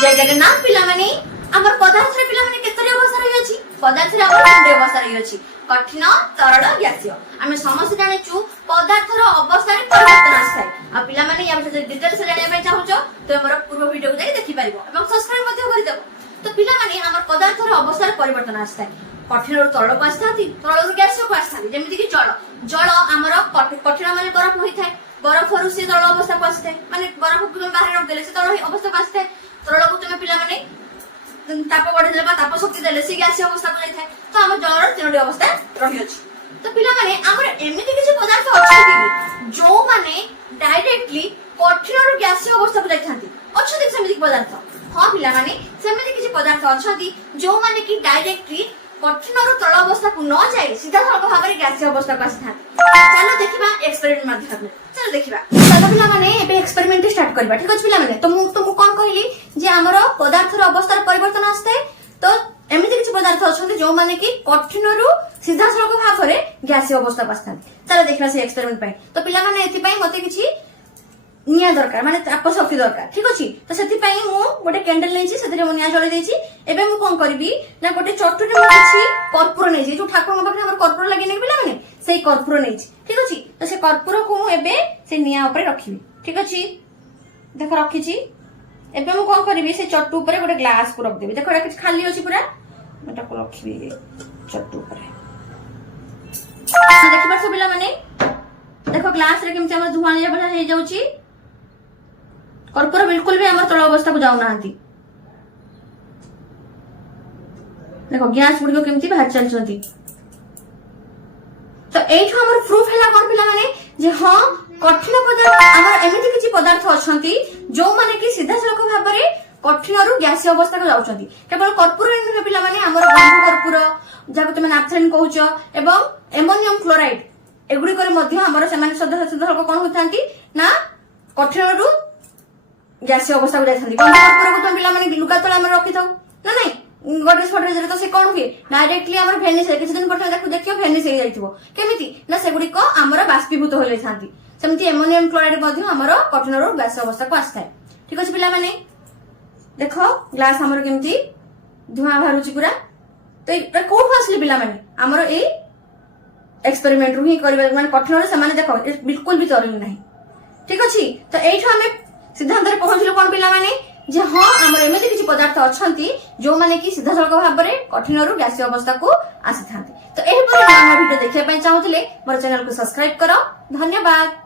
जय जगन्नाथ पिला माने हमर पदार्थ रे पिला माने केतरी अवस्था रही अछि पदार्थ रे हमर केतरी अवस्था रही अछि कठिन तरल गैसीय आमे समस्त जाने छु पदार्थ रो अवस्था रे परिवर्तन आछै आ पिला माने या विषय डिटेल्स जानिया पय चाहू छ तो हमर पूर्व वीडियो को जाई देखि परिबो एवं सब्सक्राइब मध्ये करि देबो तो पिला माने हमर पदार्थ रो अवस्था रे परिवर्तन आछै कठिन रो तरल को आछथि तरल रो गैसीय को आछथि जेमिति कि जल जल हमर कठिन माने बरफ होई थाए बरफ रु से तरल अवस्था को आछथि माने बरफ को तुम बाहर रख देले से तरल अवस्था को आछथि तरल को तुम पिला माने ताप बढ़े देले बा ताप शक्ति देले से गैसीय अवस्था को जाई थाए तो हम जल रो तीनोटी अवस्था रही अछि तो पिला माने हमर एमिति किछि पदार्थ अछि कि जो माने डायरेक्टली कठिन रो गैसीय अवस्था को जाई थांती अछि सेमिति पदार्थ हां पिला माने सेमिति किछि पदार्थ अछि जो माने कि डायरेक्टली कठिन रो तरल अवस्था को न जाई सीधा सड़क भाबरे गैसीय अवस्था को आसी थांती चलो देखिबा एक्सपेरिमेंट माध्यम चलो देखिबा चलो पिला माने एबे एक्सपेरिमेंट स्टार्ट करबा ठीक अछि पिला माने तो मु तुमको कोन कहली जे हमरो पदार्थ रो अवस्था रे परिवर्तन आस्ते तो एमिति किछि पदार्थ अछन्ते जो माने कि कठिन रो सीधा सड़क भाबरे गैसीय अवस्था को आसी थांती चलो देखिबा से एक्सपेरिमेंट पय तो पिला माने एथि पय मते किछि निया दरकार माने ताप शक्ति दरकार ठीक अछि तो सेथि पय मु गोटे कैंडल लेछि सेथि मु निया जळै देछि एबे मु कोन करबी ना गोटे चटुटे मु किछि कर्पूर नेछि जो ठाकुर पाखरे हमर कर्पूर लागि नै पिला माने सेही कर्पूर नेछि ठीक अछि तो से कर्पूर को मु एबे से निया ऊपर रखिबी ठीक अछि देखो रखिछि एबे मु कोन करबी से चट्टू ऊपर गोटे ग्लास को रख देबी देखो एटा किछ खाली अछि पूरा एटा को रखिबी चट्टू ऊपर से देखिबा सब पिला माने देखो ग्लास रे केमति हमर धुआलिया बना हे जाउची कर्पूर बिल्कुल भी हमर तळ अवस्था को जाउ नांती देखो गैस गुडी को केमति बाहर चल चंती तो एठो हमर प्रूफ हैला कोन पिला माने जे हां कठिन पदार्थ हमर एमिति किछि पदार्थ अछंती जो माने कि सीधा सड़क भाबरे कठिन रु गैसीय अवस्था को जाउचंती केवल कर्पूर नै पिला माने हमर गंध कर्पूर जाको तुमे नाफ्थलिन कहउचो एवं एमोनियम क्लोराइड एगुडी करे मध्ये हमर समान सदस्य कोन होथांती ना कठिन रु गैसीय अवस्था को जाथांती गंध कर्पूर को तुम पिला माने लुका तळ हमर रखि थाउ ना नै गोटे फोटो जरे तो से कोन हुए डायरेक्टली हमर भेनिस किछ दिन पठा देखियो भेनिस हे जाइथिबो केमिति ना सेगुडी को हमर बाष्पीभूत होले थांती सेमति एमोनियम क्लोराइड मध्ये हमर कठिन रो गैसीय अवस्था को आस्थाय ठीक अछि पिला माने देखो ग्लास हमर केमिति धुआं बाहरुची पूरा तो ए कोठ आसले पिला माने हमर ए एक्सपेरिमेंट रु ही करबे माने कठिन रो से माने देखो बिल्कुल भी तरल नाही ठीक अछि तो एठो हमें सिद्धांत रे पहुंचलो कोन पिला माने जे हां हमर एमिति किछि पदार्थ अछंती जो माने कि सीधा सड़क भाबरे कठिन रु गैसीय अवस्था को आसी थांती तो एही पर हम वीडियो देखिया पय चाहूतिले मोर चैनल को सब्सक्राइब करो धन्यवाद।